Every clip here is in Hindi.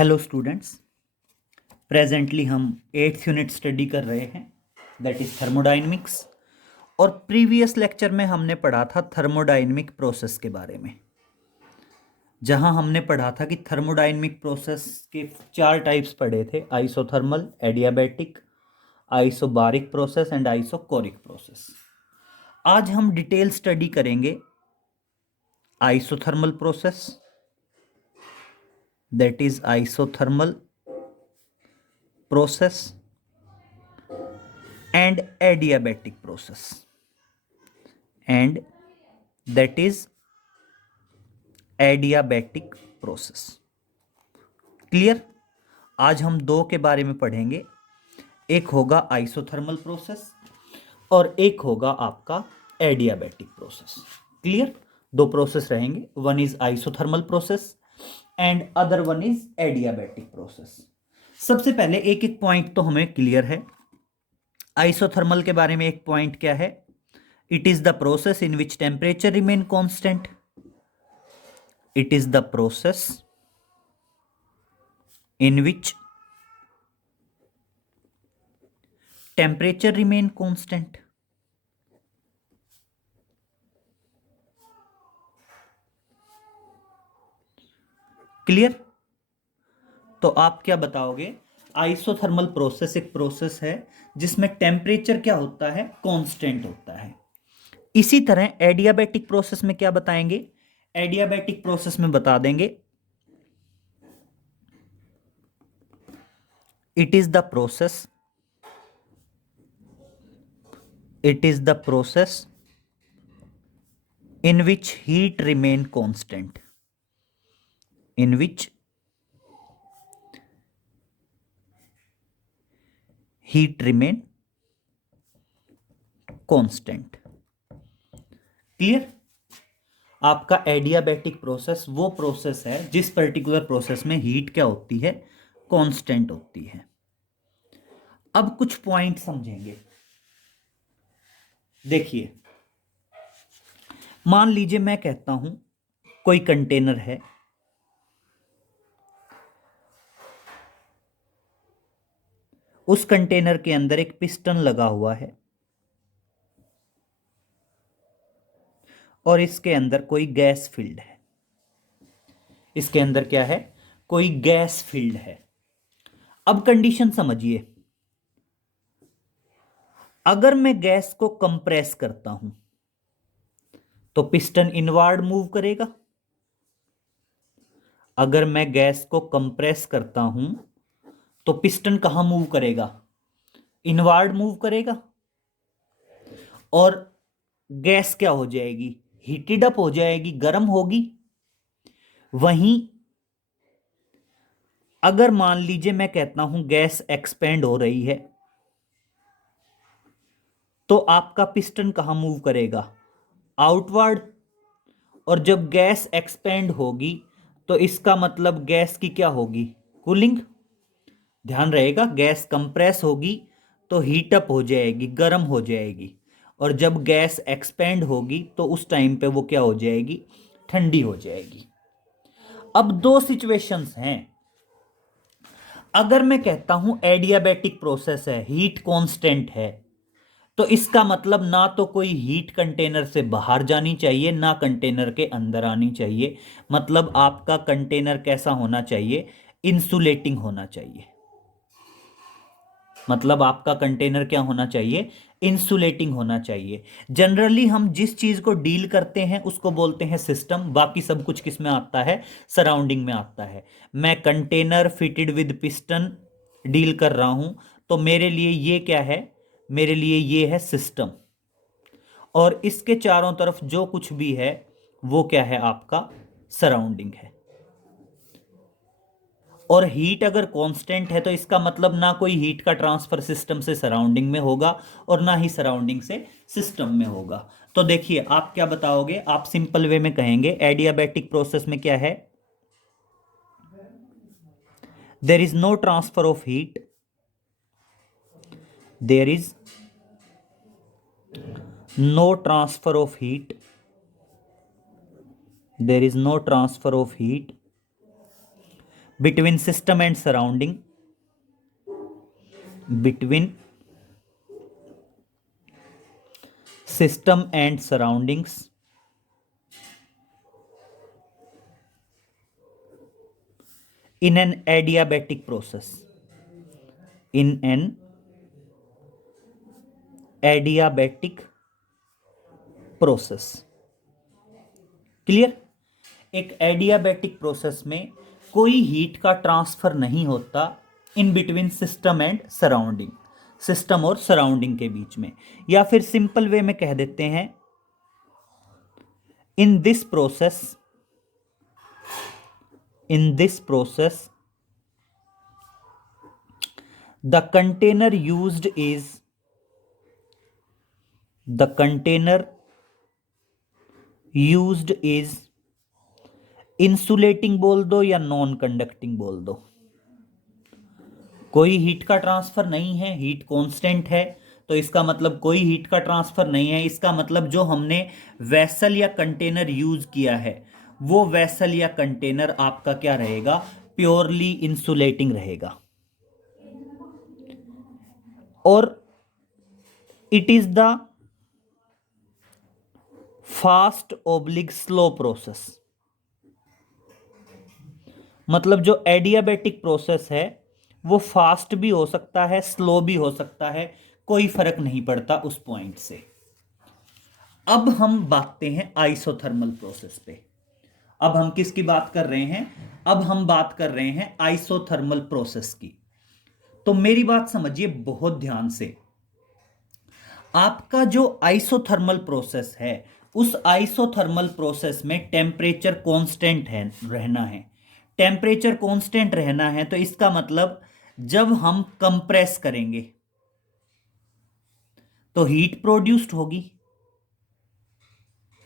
हेलो स्टूडेंट्स, प्रेजेंटली हम 8th यूनिट स्टडी कर रहे हैं, दैट इज थर्मोडायनेमिक्स। और प्रीवियस लेक्चर में हमने पढ़ा था थर्मोडायनेमिक प्रोसेस के बारे में, जहां हमने पढ़ा था कि थर्मोडायनेमिक प्रोसेस के 4 टाइप्स पढ़े थे: isothermal, adiabatic, isobaric process and isochoric process. आज हम डिटेल स्टडी करेंगे isothermal process, that is isothermal process and adiabatic process, and that is adiabatic process। Clear? आज हम दो के बारे में पढ़ेंगे, एक होगा आइसोथर्मल प्रोसेस और एक होगा आपका एडियाबैटिक प्रोसेस। क्लियर? दो प्रोसेस रहेंगे, one is isothermal process and other one is adiabatic process. सबसे पहले एक एक पॉइंट तो हमें क्लियर है। आइसोथर्मल के बारे में एक पॉइंट क्या है? It is the process in which temperature remain constant. It is the process in which temperature remain constant. Clear? तो आप क्या बताओगे? आइसोथर्मल प्रोसेस एक प्रोसेस है जिसमें टेम्परेचर क्या होता है? कांस्टेंट होता है। इसी तरह एडियाबैटिक प्रोसेस में क्या बताएंगे? एडियाबैटिक प्रोसेस में बता देंगे it is the process in which heat remain constant, in which heat remain constant। Clear? आपका एडियाबैटिक प्रोसेस वो प्रोसेस है जिस पर्टिकुलर प्रोसेस में हीट क्या होती है? कांस्टेंट होती है। अब कुछ पॉइंट समझेंगे। देखिए, मान लीजिए मैं कहता हूं कोई कंटेनर है, उस कंटेनर के अंदर एक पिस्टन लगा हुआ है और इसके अंदर कोई गैस फील्ड है। इसके अंदर क्या है? कोई गैस फील्ड है। अब कंडीशन समझिए, अगर मैं गैस को कंप्रेस करता हूं तो पिस्टन इनवार्ड मूव करेगा। अगर मैं गैस को कंप्रेस करता हूं तो पिस्टन कहां मूव करेगा? इनवार्ड मूव करेगा। और गैस क्या हो जाएगी? हीटेड अप हो जाएगी, गर्म होगी। वहीं अगर मान लीजिए मैं कहता हूं गैस एक्सपेंड हो रही है, तो आपका पिस्टन कहां मूव करेगा? आउटवर्ड। और जब गैस एक्सपेंड होगी तो इसका मतलब गैस की क्या होगी? कूलिंग। ध्यान रहेगा, गैस कंप्रेस होगी तो हीटअप हो जाएगी, गर्म हो जाएगी। और जब गैस एक्सपेंड होगी तो उस टाइम पे वो क्या हो जाएगी? ठंडी हो जाएगी। अब दो सिचुएशंस हैं। अगर मैं कहता हूं एडियाबैटिक प्रोसेस है, हीट कांस्टेंट है, तो इसका मतलब ना तो कोई हीट कंटेनर से बाहर जानी चाहिए ना कंटेनर के अंदर आनी चाहिए। मतलब आपका कंटेनर कैसा होना चाहिए? इंसुलेटिंग होना चाहिए। मतलब आपका कंटेनर क्या होना चाहिए? इंसुलेटिंग होना चाहिए। जनरली हम जिस चीज को डील करते हैं उसको बोलते हैं सिस्टम। बाकी सब कुछ किस में आता है? सराउंडिंग में आता है। मैं container fitted with piston deal कर रहा हूं, तो मेरे लिए ये क्या है? मेरे लिए ये है सिस्टम। और इसके चारों तरफ जो कुछ भी है वो क्या है? आपका सराउंडिंग है। और हीट अगर कांस्टेंट है तो इसका मतलब ना कोई हीट का ट्रांसफर सिस्टम से सराउंडिंग में होगा और ना ही सराउंडिंग से सिस्टम में होगा। तो देखिए, आप क्या बताओगे? आप सिंपल वे में कहेंगे एडियाबैटिक प्रोसेस में क्या है? There is no transfer of heat, there is no transfer of heat, there is no transfer of heat between system and surrounding, between system and surroundings in an adiabatic process, in an adiabatic process. Clear? एक एडियाबैटिक प्रोसेस में कोई हीट का ट्रांसफर नहीं होता in between system and surrounding, system और सराउंडिंग के बीच में, या फिर सिंपल वे में कह देते हैं in this process, in this process the container used is, the container used is insulating बोल दो या नॉन कंडक्टिंग बोल दो, कोई हीट का ट्रांसफर नहीं है, हीट कांस्टेंट है, तो इसका मतलब कोई हीट का ट्रांसफर नहीं है। इसका मतलब जो हमने वेसल या कंटेनर यूज किया है वो वेसल या कंटेनर आपका क्या रहेगा, प्योरली इंसुलेटिंग रहेगा। और it is the fast oblique slow process, मतलब जो एडियाबैटिक प्रोसेस है वो फास्ट भी हो सकता है, स्लो भी हो सकता है, कोई फर्क नहीं पड़ता उस पॉइंट से। अब हम बातते हैं आइसोथर्मल प्रोसेस पे। अब हम किसकी बात कर रहे हैं? अब हम बात कर रहे हैं आइसोथर्मल प्रोसेस की। तो मेरी बात समझिए बहुत ध्यान से। आपका जो आइसोथर्मल प्रोसेस है उस आइसोथर्मल प्रोसेस में टेम्परेचर कांस्टेंट है, रहना है। टेम्परेचर कांस्टेंट रहना है तो इसका मतलब जब हम कंप्रेस करेंगे तो हीट प्रोड्यूस्ड होगी,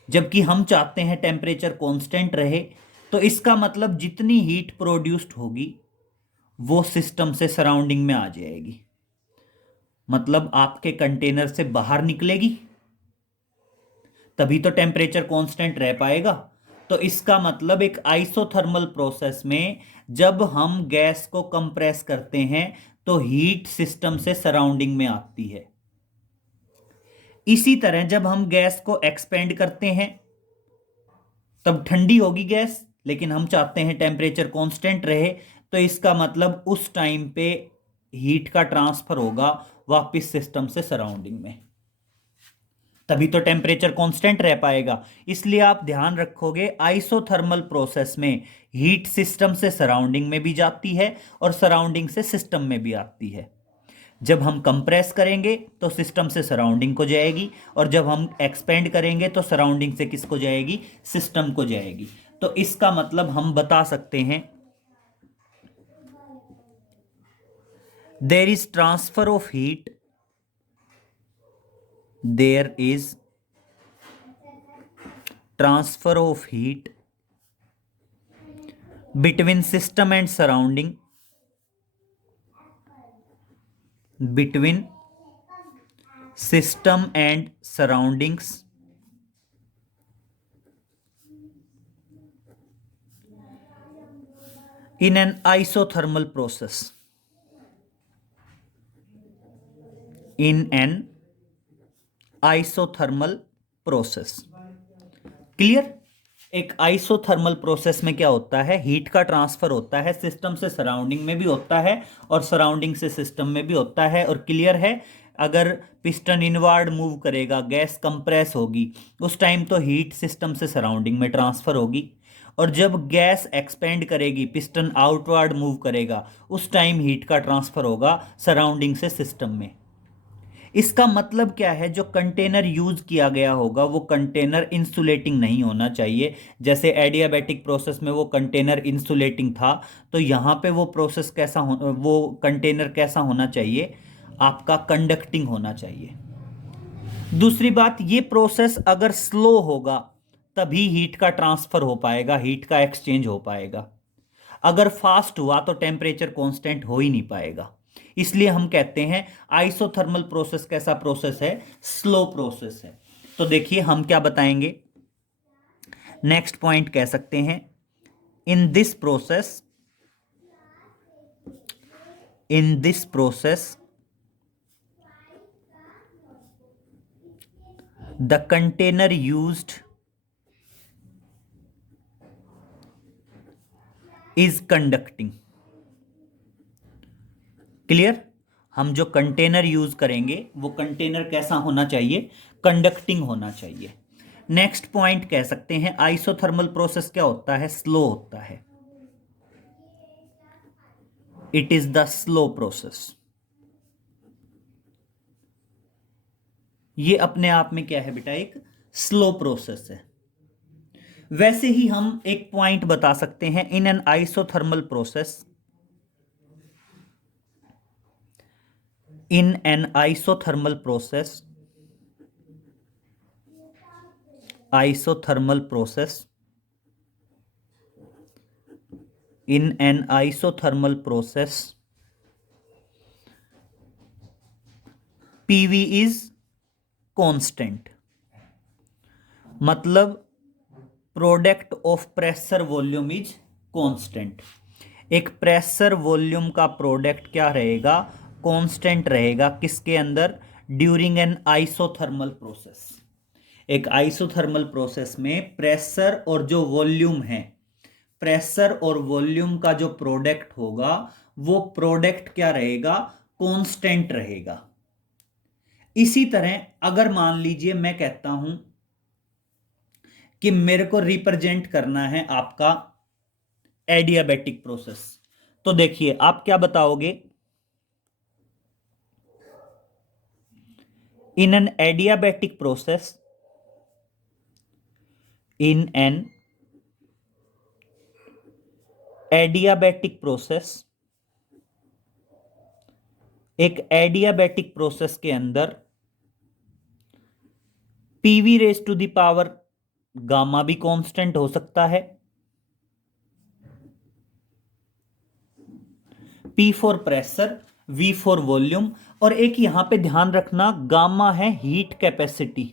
जबकि हम चाहते हैं टेम्परेचर कांस्टेंट रहे, तो इसका मतलब जितनी हीट प्रोड्यूस्ड होगी वो सिस्टम से सराउंडिंग में आ जाएगी, मतलब आपके कंटेनर से बाहर निकलेगी, तभी तो टेम्परेचर कांस्टेंट रह पाएगा। तो इसका मतलब एक आइसोथर्मल प्रोसेस में जब हम गैस को कंप्रेस करते हैं तो हीट सिस्टम से सराउंडिंग में आती है। इसी तरह जब हम गैस को एक्सपेंड करते हैं तब ठंडी होगी गैस, लेकिन हम चाहते हैं टेम्परेचर कांस्टेंट रहे, तो इसका मतलब उस टाइम पे हीट का ट्रांसफर होगा वापस सिस्टम से सराउंडिंग में, तभी तो टेम्परेचर कांस्टेंट रह पाएगा। इसलिए आप ध्यान रखोगे आइसोथर्मल प्रोसेस में हीट सिस्टम से सराउंडिंग में भी जाती है और सराउंडिंग से सिस्टम में भी आती है। जब हम कंप्रेस करेंगे तो सिस्टम से सराउंडिंग को जाएगी, और जब हम एक्सपेंड करेंगे तो सराउंडिंग से किसको जाएगी, सिस्टम को जाएगी। तो इसका मतलब हम बता सकते हैं there is transfer of heat, there is transfer of heat between system and surrounding, between system and surroundings in an isothermal process, in an isothermal process. Clear? एक आइसोथर्मल प्रोसेस में क्या होता है, हीट का ट्रांसफर होता है, सिस्टम से सराउंडिंग में भी होता है और सराउंडिंग से सिस्टम में भी होता है। और क्लियर है, अगर पिस्टन इनवर्ड मूव करेगा, गैस कंप्रेस होगी, उस टाइम तो हीट सिस्टम से सराउंडिंग में ट्रांसफर होगी, और जब गैस एक्सपेंड करेगी, पिस्टन आउटवर्ड मूव करेगा, उस टाइम हीट का ट्रांसफर होगा सराउंडिंग से सिस्टम में। इसका मतलब क्या है, जो कंटेनर यूज किया गया होगा वो कंटेनर इंसुलेटिंग नहीं होना चाहिए। जैसे एडियाबैटिक प्रोसेस में वो कंटेनर इंसुलेटिंग था, तो यहाँ पे वो प्रोसेस कैसा वो कंटेनर कैसा होना चाहिए, आपका कंडक्टिंग होना चाहिए। दूसरी बात, ये प्रोसेस अगर स्लो होगा तभी हीट का ट्रांसफर हो पाएगा, हीट का एक्सचेंज हो पाएगा। अगर फास्ट हुआ तो टेम्परेचर कांस्टेंट हो ही नहीं पाएगा। इसलिए हम कहते हैं आइसोथर्मल प्रोसेस कैसा प्रोसेस है, स्लो प्रोसेस है। तो देखिए हम क्या बताएंगे, नेक्स्ट पॉइंट कह सकते हैं in this process, In this process, the container used is conducting. Clear? हम जो कंटेनर यूज करेंगे वो कंटेनर कैसा होना चाहिए? कंडक्टिंग होना चाहिए. नेक्स्ट पॉइंट कह सकते हैं आइसोथर्मल प्रोसेस क्या होता है? स्लो होता है. It is the slow process. ये अपने आप में क्या है बेटा? एक स्लो प्रोसेस है. वैसे ही हम एक पॉइंट बता सकते हैं in an isothermal process, in an isothermal process in an isothermal process PV is constant. मतलब product of pressure volume is constant. एक प्रेशर वॉल्यूम का प्रोडक्ट क्या रहेगा? कांस्टेंट रहेगा. किसके अंदर? During an isothermal process. एक आइसोथर्मल प्रोसेस में प्रेशर और जो वॉल्यूम है, प्रेशर और वॉल्यूम का जो प्रोडक्ट होगा वो प्रोडक्ट क्या रहेगा? कांस्टेंट रहेगा. इसी तरह अगर मान लीजिए मैं कहता हूं कि मेरे को रिप्रेजेंट करना है आपका एडियाबैटिक प्रोसेस, तो देखिए आप क्या बताओगे? In an adiabatic process, in an adiabatic process, एक एडियाबैटिक प्रोसेस के अंदर PV raise to the power gamma भी कांस्टेंट हो सकता है. P for pressure, V for volume. और एक यहां पे ध्यान रखना, गामा है हीट कैपेसिटी.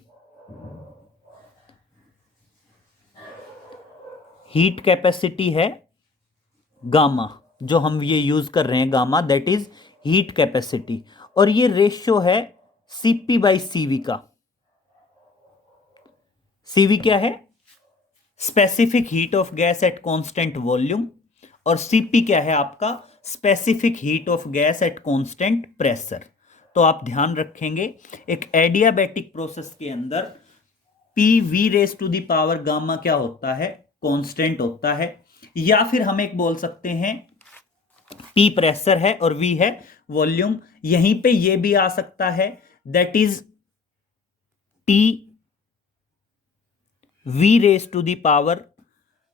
हीट कैपेसिटी है गामा, जो हम ये यूज कर रहे हैं gamma, that is heat capacity. और ये रेशियो है Cp बाई सीवी का. सीवी क्या है? Specific heat of gas at constant volume. और सीपी क्या है आपका? Specific heat of gas at constant pressure. तो आप ध्यान रखेंगे एक एडियाबैटिक प्रोसेस के अंदर P V raise to the power gamma क्या होता है? कांस्टेंट होता है. या फिर हम एक बोल सकते हैं पी प्रेशर है और वी है वॉल्यूम. यहीं पे ये भी आ सकता है, that is T V raise to the power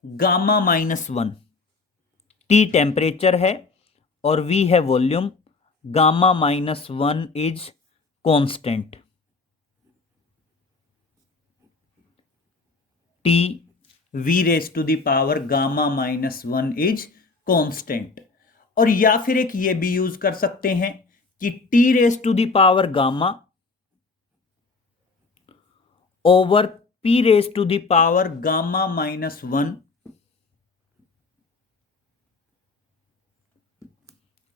gamma -1. T temperature है और वी है volume. Gamma -1 is constant. T V raise to the power gamma -1 is constant. और या फिर एक ये भी यूज कर सकते हैं कि T raise to the power gamma over P raise to the power gamma -1,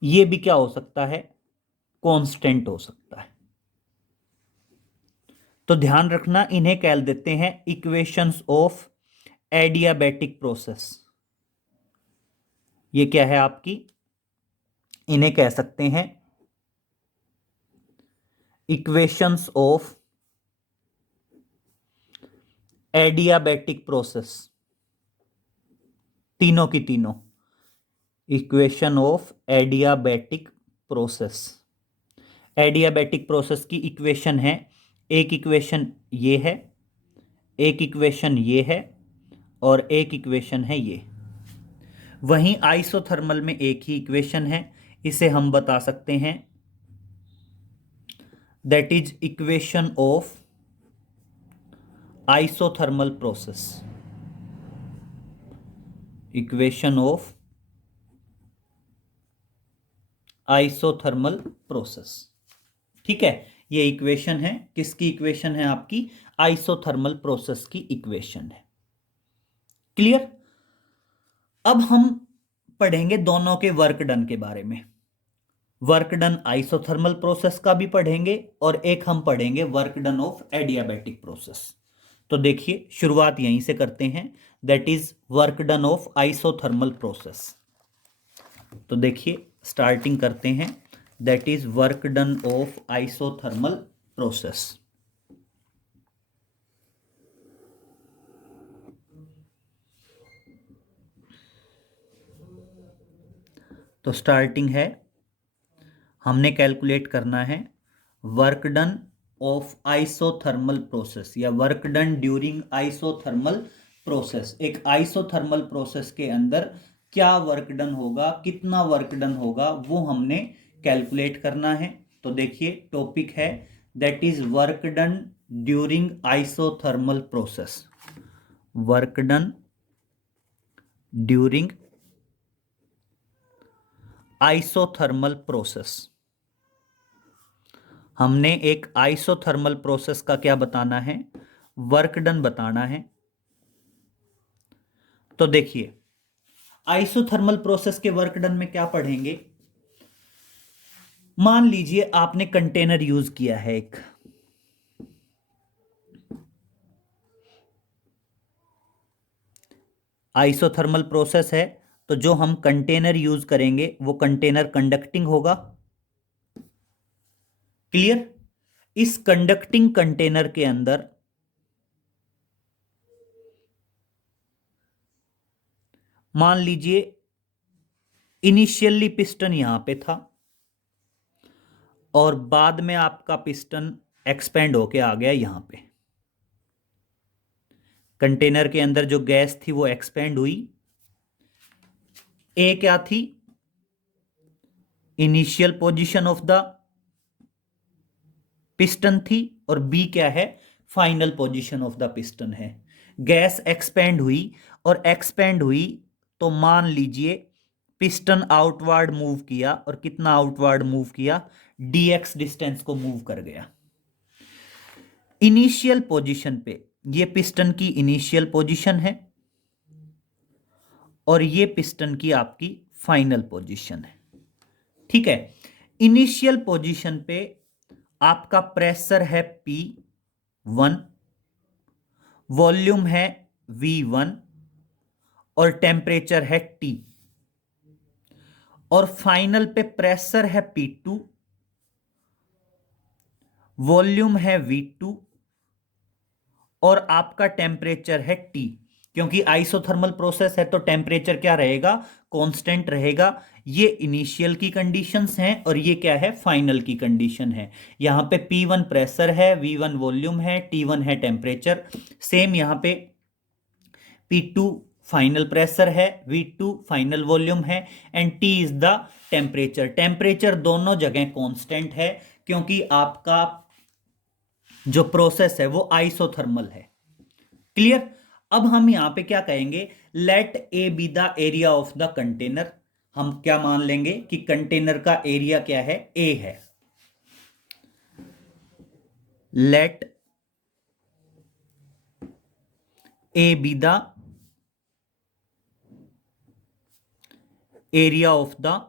ये भी क्या हो सकता है? कांस्टेंट हो सकता है. तो ध्यान रखना, इन्हें कह देते हैं इक्वेशंस ऑफ एडियाबैटिक प्रोसेस. ये क्या है आपकी? इन्हें कह सकते हैं इक्वेशंस ऑफ एडियाबैटिक प्रोसेस. तीनों की तीनों equation of adiabatic process. Adiabatic process की इक्वेशन है, एक इक्वेशन ये है, एक इक्वेशन ये है और एक इक्वेशन है ये. वहीं आइसोथर्मल में एक ही इक्वेशन है. इसे हम बता सकते हैं that is equation of isothermal process. Equation of isothermal process. ठीक है, ये इक्वेशन है. किसकी इक्वेशन है? आपकी आइसोथर्मल प्रोसेस की इक्वेशन है. क्लियर? अब हम पढ़ेंगे दोनों के वर्क डन के बारे में. वर्क डन आइसोथर्मल प्रोसेस का भी पढ़ेंगे और एक हम पढ़ेंगे work done of adiabatic process. तो देखिए शुरुआत यहीं से करते हैं, that is work done of isothermal process. तो देखिए स्टार्टिंग करते हैं, that is work done of isothermal process. तो स्टार्टिंग है, हमने कैलकुलेट करना है work done of isothermal process या work done during isothermal process. एक आइसोथर्मल प्रोसेस के अंदर क्या वर्क डन होगा, कितना वर्क डन होगा, वो हमने कैलकुलेट करना है। तो देखिए टॉपिक है that is work done during isothermal process. Work done during isothermal process. हमने एक आइसोथर्मल प्रोसेस का क्या बताना है, वर्क डन बताना है। तो देखिए आइसोथर्मल प्रोसेस के वर्क डन में क्या पढ़ेंगे, मान लीजिए आपने कंटेनर यूज किया है, एक आइसोथर्मल प्रोसेस है, तो जो हम कंटेनर यूज करेंगे वो कंटेनर कंडक्टिंग होगा। क्लियर? इस कंडक्टिंग कंटेनर के अंदर मान लीजिए इनिशियली पिस्टन यहां पे था और बाद में आपका पिस्टन एक्सपेंड होके आ गया यहां पे। कंटेनर के अंदर जो गैस थी वो एक्सपेंड हुई। ए क्या थी, initial position of the piston थी, और बी क्या है, final position of the piston है। गैस एक्सपेंड हुई और एक्सपेंड हुई तो मान लीजिए पिस्टन आउटवर्ड मूव किया, और कितना आउटवर्ड मूव किया, dx डिस्टेंस को मूव कर गया। इनिशियल पोजीशन पे ये पिस्टन की इनिशियल पोजीशन है और ये पिस्टन की आपकी फाइनल पोजीशन है। ठीक है, इनिशियल पोजीशन पे आपका प्रेशर है P1, वॉल्यूम है V1 और टेम्परेचर है T, और फाइनल पे प्रेशर है P2, वॉल्यूम है V2 और आपका टेम्परेचर है T। क्योंकि आइसोथर्मल प्रोसेस है तो टेम्परेचर क्या रहेगा, कांस्टेंट रहेगा। ये इनिशियल की कंडीशंस हैं और ये क्या है, फाइनल की कंडीशन है। यहां पे P1 प्रेशर है, V1 वॉल्यूम है, T1 है टेम्परेचर। सेम यहां पे P2 फाइनल प्रेशर है, V2 फाइनल वॉल्यूम है and T is the temperature. Temperature दोनों जगह कांस्टेंट है क्योंकि आपका जो प्रोसेस है वो आइसोथर्मल है। क्लियर? अब हम यहां पे क्या कहेंगे, let A be the area of the container. हम क्या मान लेंगे कि कंटेनर का एरिया क्या है, ए है। Let A be the area of the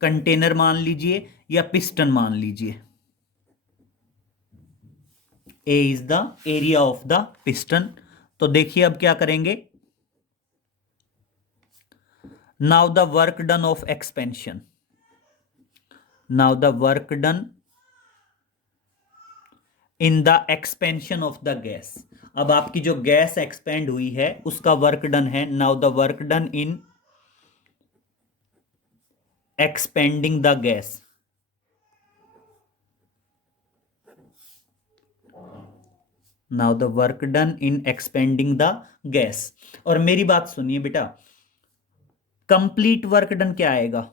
container मान लीजिए या पिस्टन मान लीजिए। A is the area of the piston. तो देखिए अब क्या करेंगे, now the work done of expansion. Now the work done in the expansion of the gas. अब आपकी जो गैस एक्सपेंड हुई है उसका वर्क डन है। Now the work done in expanding the gas. Now the work done in expanding the gas. और मेरी बात सुनिए बेटा, कंप्लीट वर्क डन क्या आएगा,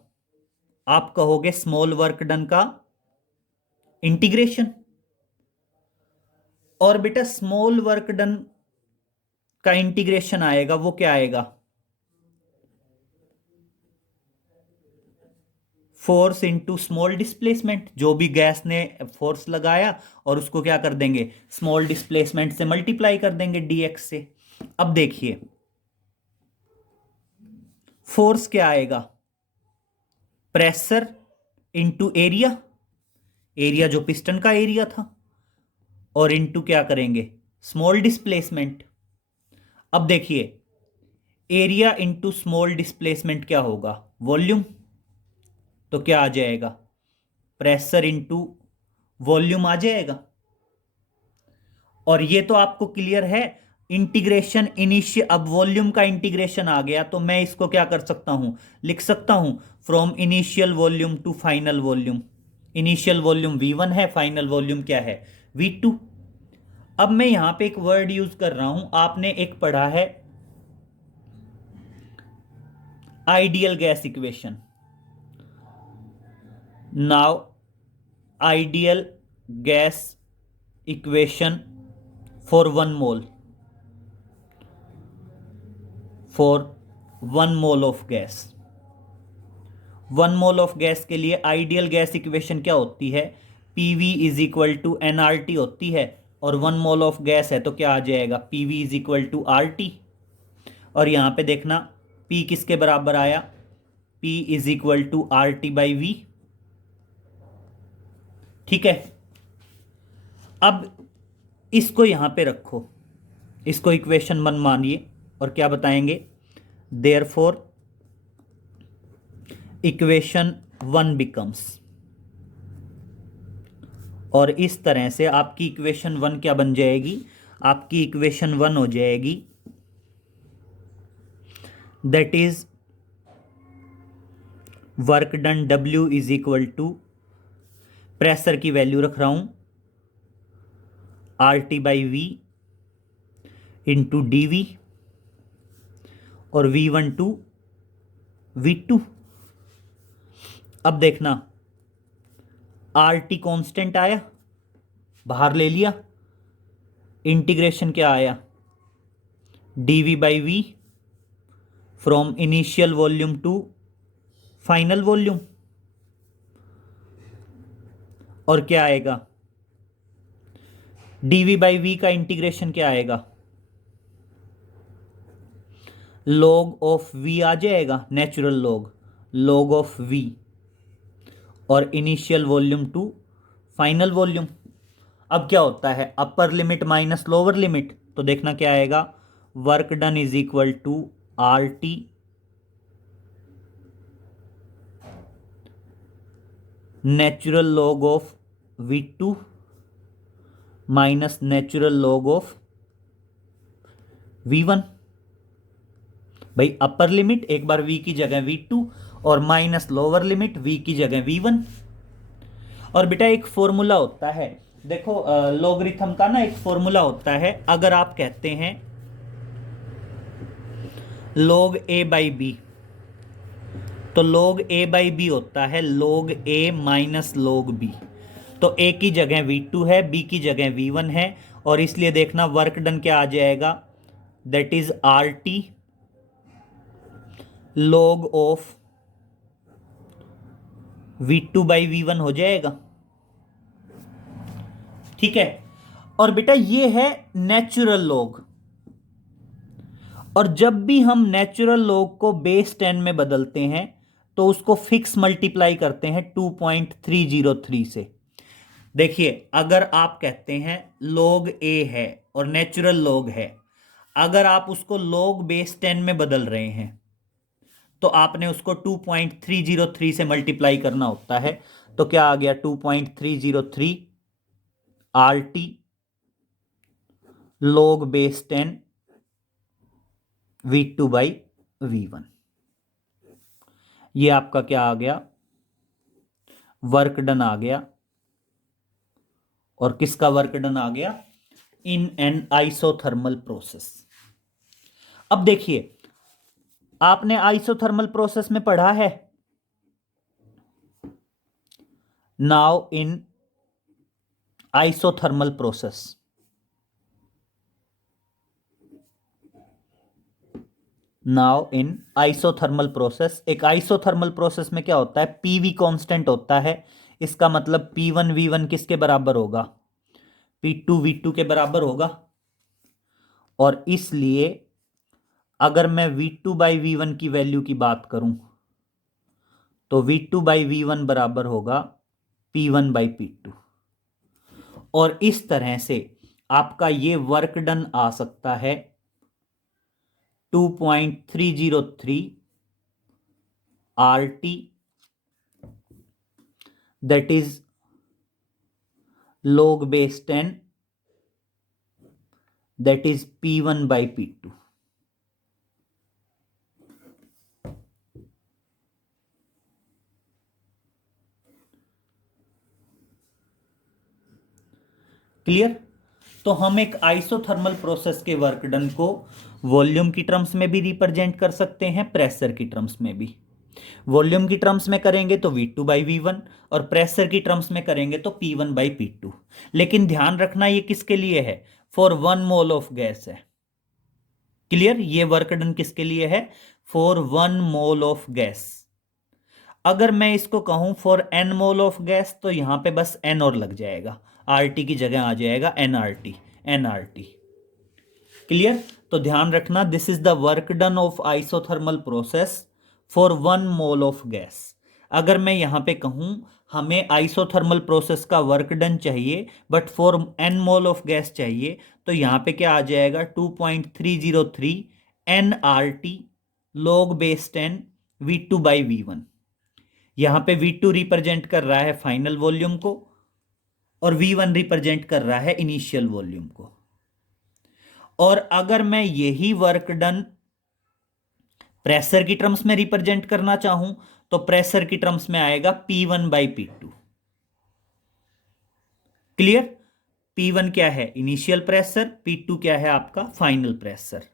आप कहोगे स्मॉल वर्क डन का इंटीग्रेशन। और बेटा स्मॉल वर्क डन का इंटीग्रेशन आएगा वो क्या आएगा, फोर्स इंटू स्मॉल डिस्प्लेसमेंट। जो भी गैस ने फोर्स लगाया और उसको क्या कर देंगे, स्मॉल डिस्प्लेसमेंट से मल्टीप्लाई कर देंगे dx से। अब देखिए फोर्स क्या आएगा, प्रेशर इंटू एरिया, एरिया जो पिस्टन का एरिया था, और इंटू क्या करेंगे, स्मॉल डिस्प्लेसमेंट। अब देखिए, एरिया इंटू स्मॉल डिस्प्लेसमेंट क्या होगा, वॉल्यूम। तो क्या आ जाएगा, प्रेशर इंटू वॉल्यूम आ जाएगा। और ये तो आपको क्लियर है। इंटीग्रेशन इनिशियल, अब वॉल्यूम का इंटीग्रेशन आ गया तो मैं इसको क्या कर सकता हूं, लिख सकता हूं from initial volume to final volume. Initial volume V1 है, फाइनल वॉल्यूम क्या है, V2। अब मैं यहां पे एक वर्ड यूज कर रहा हूं, आपने एक पढ़ा है ideal gas equation. Now ideal gas equation for 1 mole, for 1 mole of gas. 1 mole of gas के लिए आइडियल गैस इक्वेशन क्या होती है, PV is equal to NRT होती है। और 1 मोल ऑफ गैस है तो क्या आ जाएगा, PV is equal to RT। और यहां पे देखना P किसके बराबर आया, P is equal to RT by V। ठीक है, अब इसको यहां पे रखो, इसको इक्वेशन 1 मानिए और क्या बताएंगे, देयरफॉर इक्वेशन 1 बिकम्स। और इस तरह से आपकी इक्वेशन 1 क्या बन जाएगी, आपकी इक्वेशन 1 हो जाएगी, that is work done W is equal to, pressure की वैल्यू रख रहा हूं RT by V into DV, और V1 टू V2। अब देखना RT कांस्टेंट आया, बाहर ले लिया, इंटीग्रेशन क्या आया, DV by V from initial volume to final volume. और क्या आएगा, DV बाई V का इंटीग्रेशन क्या आएगा, लॉग ऑफ V आ जाएगा, natural log, log of V, और initial volume to final volume. अब क्या होता है, upper limit minus lower limit, तो देखना क्या आएगा, work done is equal to RT natural log of V2 minus natural log of V1। भाई अपर लिमिट एक बार V की जगह V2, और माइनस लोअर लिमिट V की जगह V1। और बेटा एक फॉर्मूला होता है, देखो लॉगरिथम का ना एक फॉर्मूला होता है, अगर आप कहते हैं log A बाई बी, तो log A बाई बी होता है log A minus log B। तो A की जगह V2 है, B की जगह V1 है, और इसलिए देखना वर्क डन क्या आ जाएगा, that is RT log of V2 by V1 हो जाएगा। ठीक है, और बेटा ये है नेचुरल लॉग, और जब भी हम नेचुरल लॉग को बेस 10 में बदलते हैं तो उसको फिक्स मल्टीप्लाई करते हैं 2.303 से। देखिए अगर आप कहते हैं log A है और नेचुरल लॉग है, अगर आप उसको log बेस 10 में बदल रहे हैं तो आपने उसको 2.303 से मल्टीप्लाई करना होता है। तो क्या आ गया, 2.303 RT log base 10 V2 by V1। ये आपका क्या आ गया, वर्क डन आ गया। और किसका वर्क डन आ गया, इन एन आइसोथर्मल प्रोसेस। अब देखिए आपने आइसोथर्मल प्रोसेस में पढ़ा है, now in isothermal process, now in isothermal process, एक आइसोथर्मल प्रोसेस में क्या होता है, पीवी कांस्टेंट होता है। इसका मतलब P1 V1 किसके बराबर होगा, P2 V2 के बराबर होगा। और इसलिए अगर मैं V2 बाई V1 की वैल्यू की बात करूं तो V2/V1 बराबर होगा P1/P2। और इस तरह से आपका ये वर्क डन आ सकता है 2.303 RT, that is log base 10, that is P1/P2। Clear. तो हम एक आइसोथर्मल प्रोसेस के वर्क डन को वॉल्यूम की टर्म्स में भी रिप्रेजेंट कर सकते हैं, प्रेशर की टर्म्स में भी। वॉल्यूम की टर्म्स में करेंगे तो V2/V1 और प्रेशर की टर्म्स में करेंगे तो P1/P2। लेकिन ध्यान रखना ये किसके लिए है, फॉर 1 मोल ऑफ गैस है। क्लियर, ये वर्क डन किसके लिए है, फॉर 1 मोल ऑफ गैस। अगर मैं इसको कहूं for n mole of gas तो यहां पे बस n और लग जाएगा, RT की जगह आ जाएगा nRT। क्लियर। तो ध्यान रखना, this is the work done of isothermal process for 1 mole of gas. अगर मैं यहां पे कहूं हमें आइसोथर्मल प्रोसेस का वर्क डन चाहिए but for n mole of gas चाहिए, तो यहां पे क्या आ जाएगा 2.303 nRT log base 10 V2/V1। यहां पे V2 रिप्रेजेंट कर रहा है फाइनल वॉल्यूम को और V1 रिप्रेजेंट कर रहा है इनिशियल वॉल्यूम को। और अगर मैं यही वर्क डन प्रेशर की टर्म्स में रिप्रेजेंट करना चाहूं तो प्रेशर की टर्म्स में आएगा P1/P2। क्लियर। P1 क्या है, इनिशियल प्रेशर, P2 क्या है आपका फाइनल प्रेशर,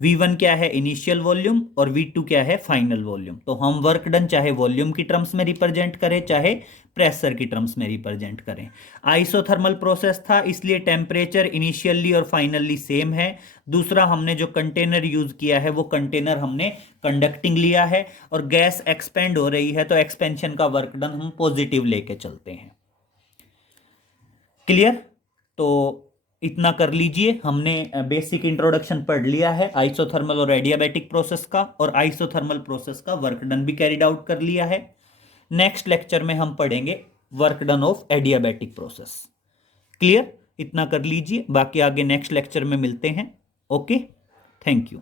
V1 क्या है इनिशियल वॉल्यूम और V2 क्या है फाइनल वॉल्यूम। तो हम वर्क डन चाहे वॉल्यूम की टर्म्स में रिप्रेजेंट करें चाहे प्रेशर की टर्म्स में रिप्रेजेंट करें। आइसोथर्मल प्रोसेस था इसलिए टेम्परेचर इनिशियली और फाइनली सेम है। दूसरा, हमने जो कंटेनर यूज किया है वो कंटेनर हमने कंडक्टिंग लिया है और गैस एक्सपेंड हो रही है तो एक्सपेंशन का वर्क डन हम पॉजिटिव लेके चलते हैं। क्लियर। तो इतना कर लीजिए, हमने बेसिक इंट्रोडक्शन पढ़ लिया है आइसोथर्मल और एडियाबैटिक प्रोसेस का, और आइसोथर्मल प्रोसेस का वर्क डन भी कैरिड आउट कर लिया है। नेक्स्ट लेक्चर में हम पढ़ेंगे work done of adiabatic process. Clear, इतना कर लीजिए, बाकी आगे नेक्स्ट लेक्चर में मिलते हैं। Okay, thank you.